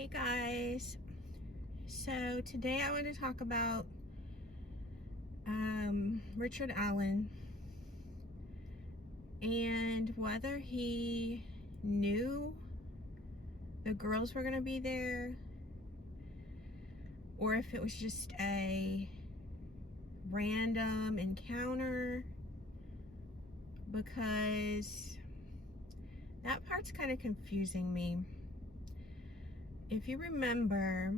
Hey guys, so today I want to talk about Richard Allen and whether he knew the girls were going to be there or if it was just a random encounter, because that part's kind of confusing me. If you remember,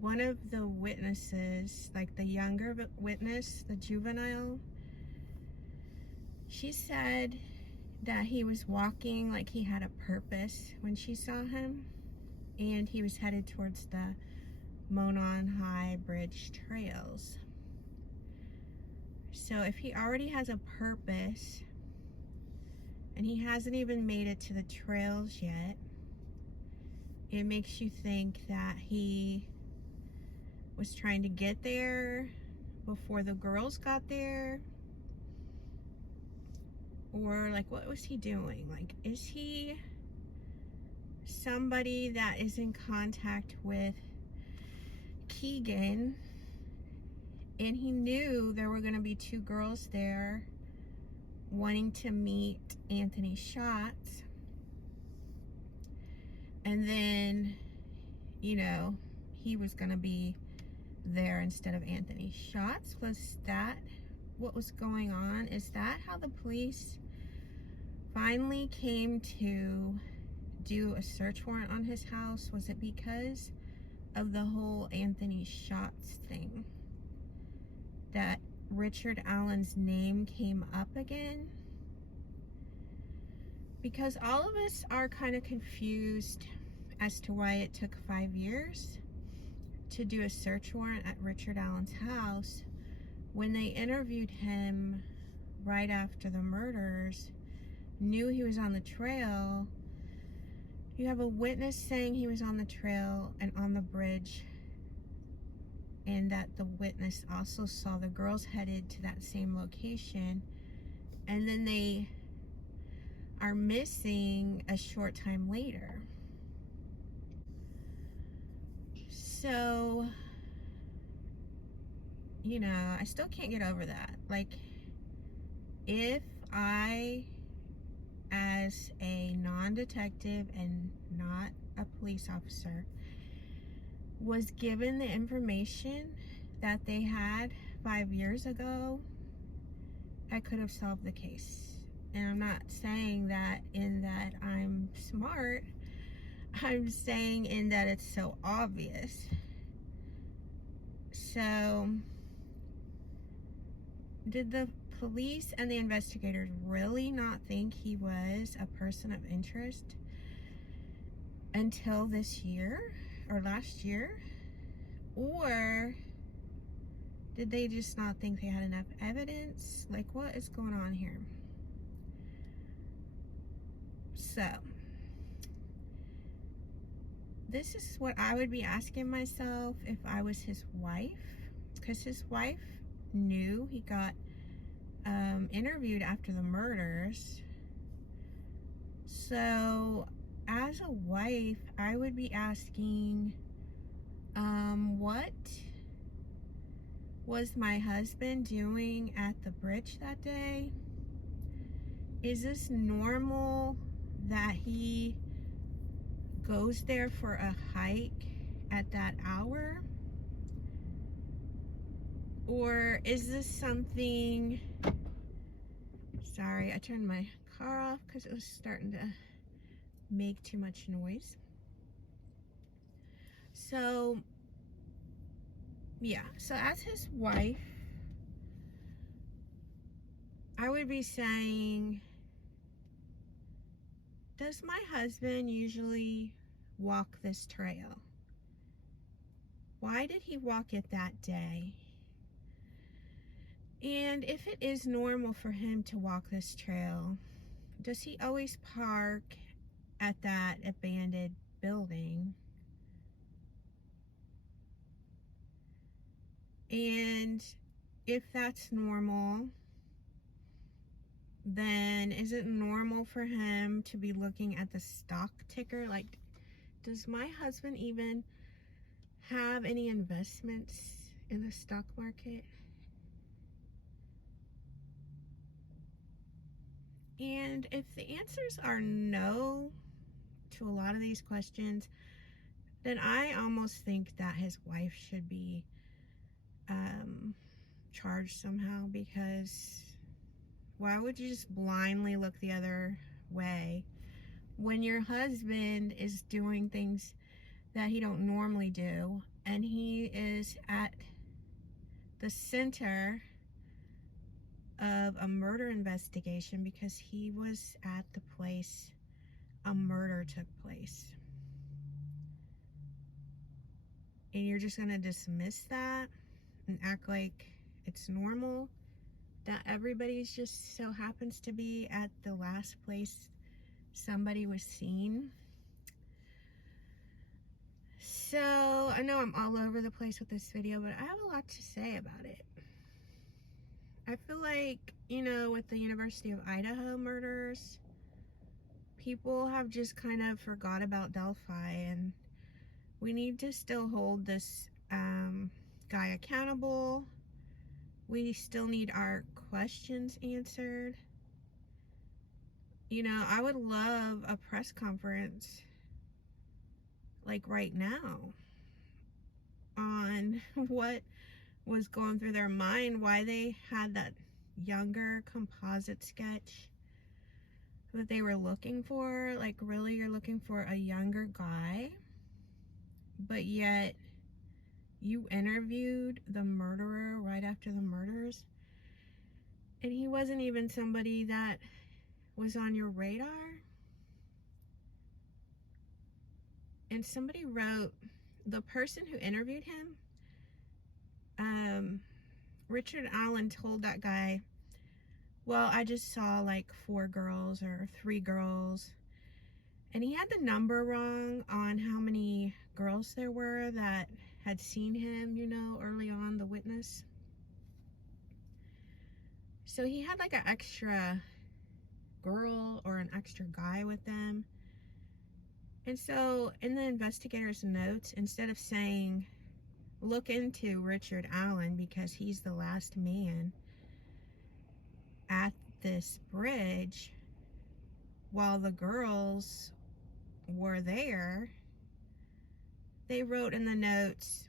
one of the witnesses, like the younger witness, the juvenile, she said that he was walking like he had a purpose when she saw him, and he was headed towards the Monon High Bridge trails. So if he already has a purpose and he hasn't even made it to the trails yet, it makes you think that he was trying to get there before the girls got there, or like, what was he doing? Like, is he somebody that is in contact with Keegan and he knew there were going to be two girls there wanting to meet Anthony Schatz, and then, you know, he was going to be there instead of Anthony Schatz? Was that what was going on? Is that how the police finally came to do a search warrant on his house? Was it because of the whole Anthony Schatz thing that Richard Allen's name came up again? Because all of us are kind of confused as to why it took 5 years to do a search warrant at Richard Allen's house when they interviewed him right after the murders, knew he was on the trail. You have a witness saying he was on the trail and on the bridge, and that the witness also saw the girls headed to that same location, and then they are missing a short time later. So, you know, I still can't get over that. Like, if I, as a non-detective and not a police officer, was given the information that they had 5 years ago, I could have solved the case. And I'm not saying that in that I'm smart. I'm saying in that it's so obvious. So, did the police and the investigators really not think he was a person of interest until this year or last year? Or did they just not think they had enough evidence? Like, what is going on here? So, this is what I would be asking myself if I was his wife, because his wife knew he got interviewed after the murders. So, as a wife, I would be asking, what was my husband doing at the bridge that day? Is this normal that he goes there for a hike at that hour? Or is this something... Sorry, I turned my car off because it was starting to make too much noise. So, yeah. So as his wife, I would be saying, does my husband usually walk this trail? Why did he walk it that day? And if it is normal for him to walk this trail, does he always park at that abandoned building? And if that's normal, then is it normal for him to be looking at the stock ticker? Like, Does my husband even have any investments in the stock market? And if the answers are no to a lot of these questions, then I almost think that his wife should be charged somehow, because why would you just blindly look the other way when your husband is doing things that he don't normally do, and he is at the center of a murder investigation because he was at the place a murder took place? And you're just gonna dismiss that and act like it's normal that everybody's just so happens to be at the last place somebody was seen? So I know I'm all over the place with this video, but I have a lot to say about it. I feel like, you know, with the University of Idaho murders, people have just kind of forgot about Delphi, and we need to still hold this guy accountable. We still need our questions answered. You know, I would love a press conference like right now on what was going through their mind, why they had that younger composite sketch that they were looking for. Like, really, you're looking for a younger guy, but yet you interviewed the murderer right after the murders, and he wasn't even somebody that was on your radar. And somebody wrote, the person who interviewed him, Richard Allen told that guy, well, I just saw like 4 girls or 3 girls. And he had the number wrong on how many girls there were that had seen him, you know, early on, the witness. So he had like an extra girl or an extra guy with them. And so in the investigator's notes, instead of saying, look into Richard Allen because he's the last man at this bridge while the girls were there, they wrote in the notes,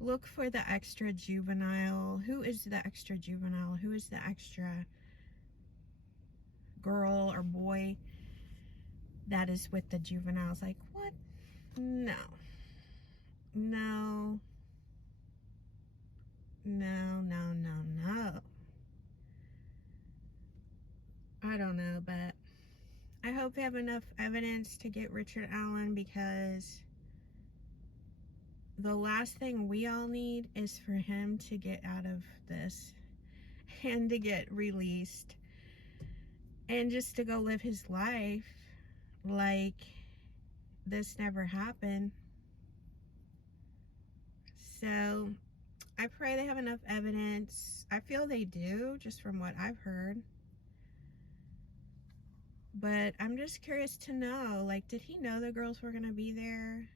look for the extra juvenile. Who is the extra juvenile? Who is the extra girl or boy that is with the juveniles? Like, what? No. No. No, no, no, no. I don't know, but I hope they have enough evidence to get Richard Allen, because the last thing we all need is for him to get out of this and to get released and just to go live his life like this never happened. So I pray they have enough evidence. I feel they do, just from what I've heard. But I'm just curious to know, like, did he know the girls were gonna be there?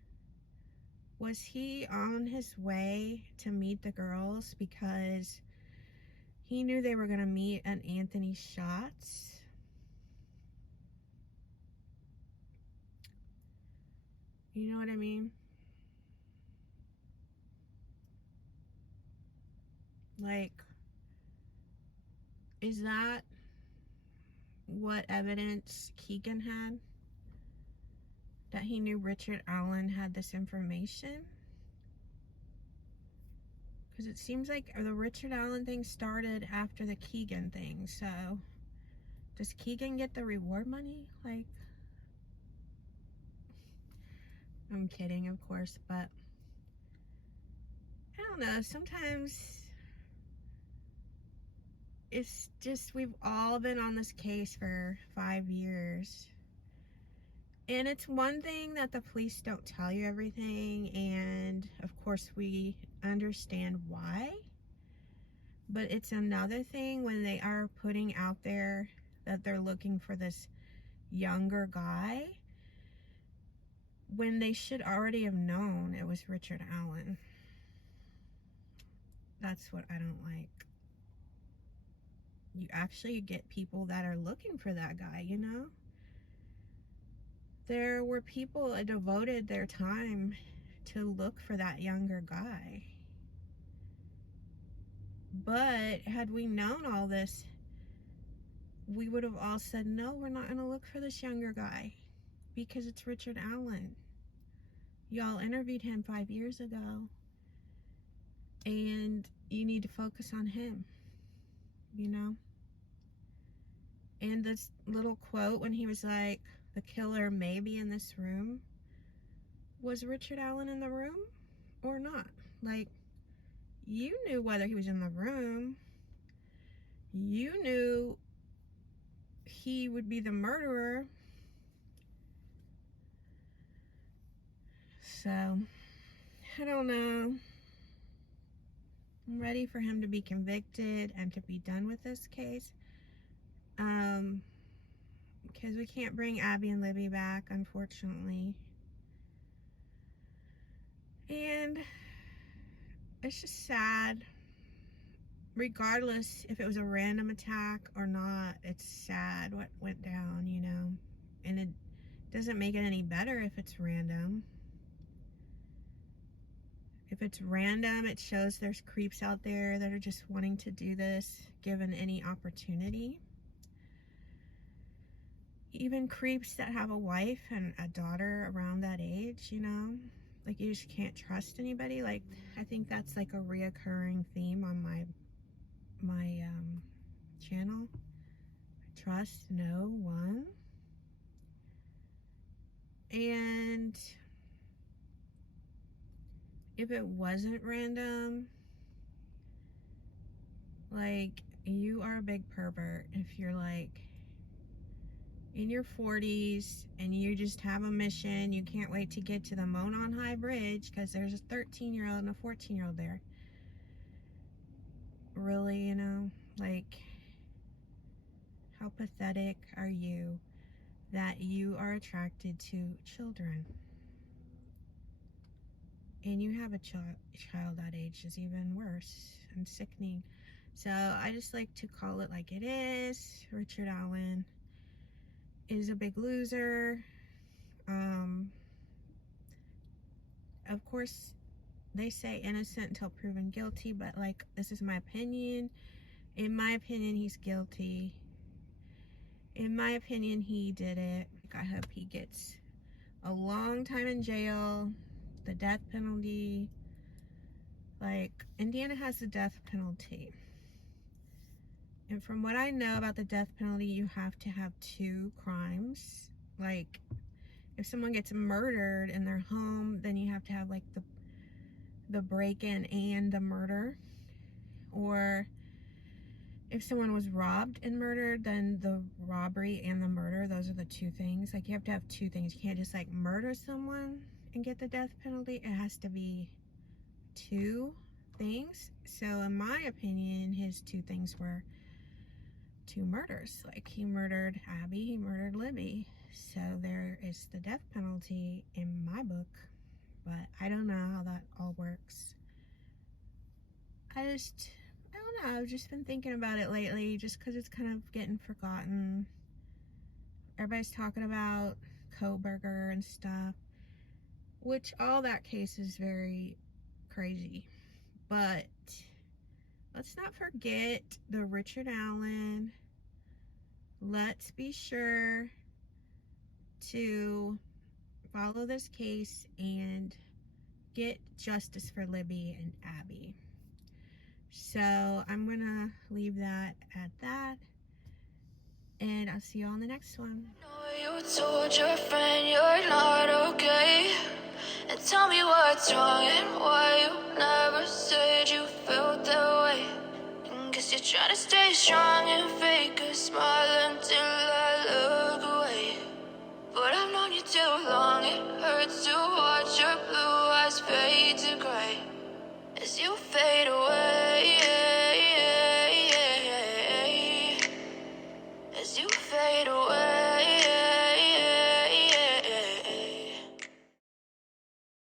Was he on his way to meet the girls because he knew they were gonna meet at Anthony's Shots? You know what I mean? Like, is that what evidence Keegan had? That he knew Richard Allen had this information? Because it seems like the Richard Allen thing started after the Keegan thing. So does Keegan get the reward money? Like, I'm kidding, of course, but I don't know. Sometimes it's just, we've all been on this case for 5 years. And it's one thing that the police don't tell you everything, and of course we understand why. But it's another thing when they are putting out there that they're looking for this younger guy. when they should already have known it was Richard Allen. That's what I don't like. You actually get people that are looking for that guy, you know? There were people that devoted their time to look for that younger guy. But had we known all this, we would have all said, no, we're not going to look for this younger guy because it's Richard Allen. Y'all interviewed him 5 years ago, and you need to focus on him, you know? And this little quote when he was like, the killer may be in this room. Was Richard Allen in the room or not? Like, you knew whether he was in the room. You knew he would be the murderer. So, I don't know. I'm ready for him to be convicted and to be done with this case. Because we can't bring Abby and Libby back, unfortunately. And it's just sad. Regardless if it was a random attack or not, it's sad what went down, you know. And it doesn't make it any better if it's random. If it's random, it shows there's creeps out there that are just wanting to do this given any opportunity. Even creeps that have a wife and a daughter around that age, you know, like you just can't trust anybody. Like, I think that's like a reoccurring theme on my channel. Trust no one. And if it wasn't random, like, you are a big pervert if you're like in your 40s and you just have a mission. You can't wait to get to the Monon High Bridge because there's a 13-year-old and a 14-year-old there. Really, you know, like, how pathetic are you that you are attracted to children? And you have a child that age is even worse and sickening. So I just like to call it like it is. Richard Allen is a big loser. Of course, they say innocent until proven guilty, but like, this is my opinion. In my opinion, he's guilty. In my opinion, he did it. I hope he gets a long time in jail, the death penalty. Like, Indiana has the death penalty. And from what I know about the death penalty, you have to have 2 crimes. Like, if someone gets murdered in their home, then you have to have like the break-in and the murder. Or if someone was robbed and murdered, then the robbery and the murder. Those are the 2 things. Like, you have to have 2 things. You can't just like murder someone and get the death penalty. It has to be 2 things. So in my opinion, his 2 things were 2 murders. Like, he murdered Abby, he murdered Libby. So there is the death penalty in my book. But I don't know how that all works. I don't know, I've just been thinking about it lately, just because it's kind of getting forgotten. Everybody's talking about Koberger and stuff, which all that case is very crazy. But let's not forget the Richard Allen. Let's be sure to follow this case and get justice for Libby and Abby. So I'm gonna leave that at that, and I'll see you on the next one. I know you told your friend you're not okay, and tell me what's wrong and why you never said you felt that way. And guess you're trying to stay strong and fake a smile until I look away. But I've known you too long, it hurts to watch your blue eyes fade to gray as you fade away, as you fade away.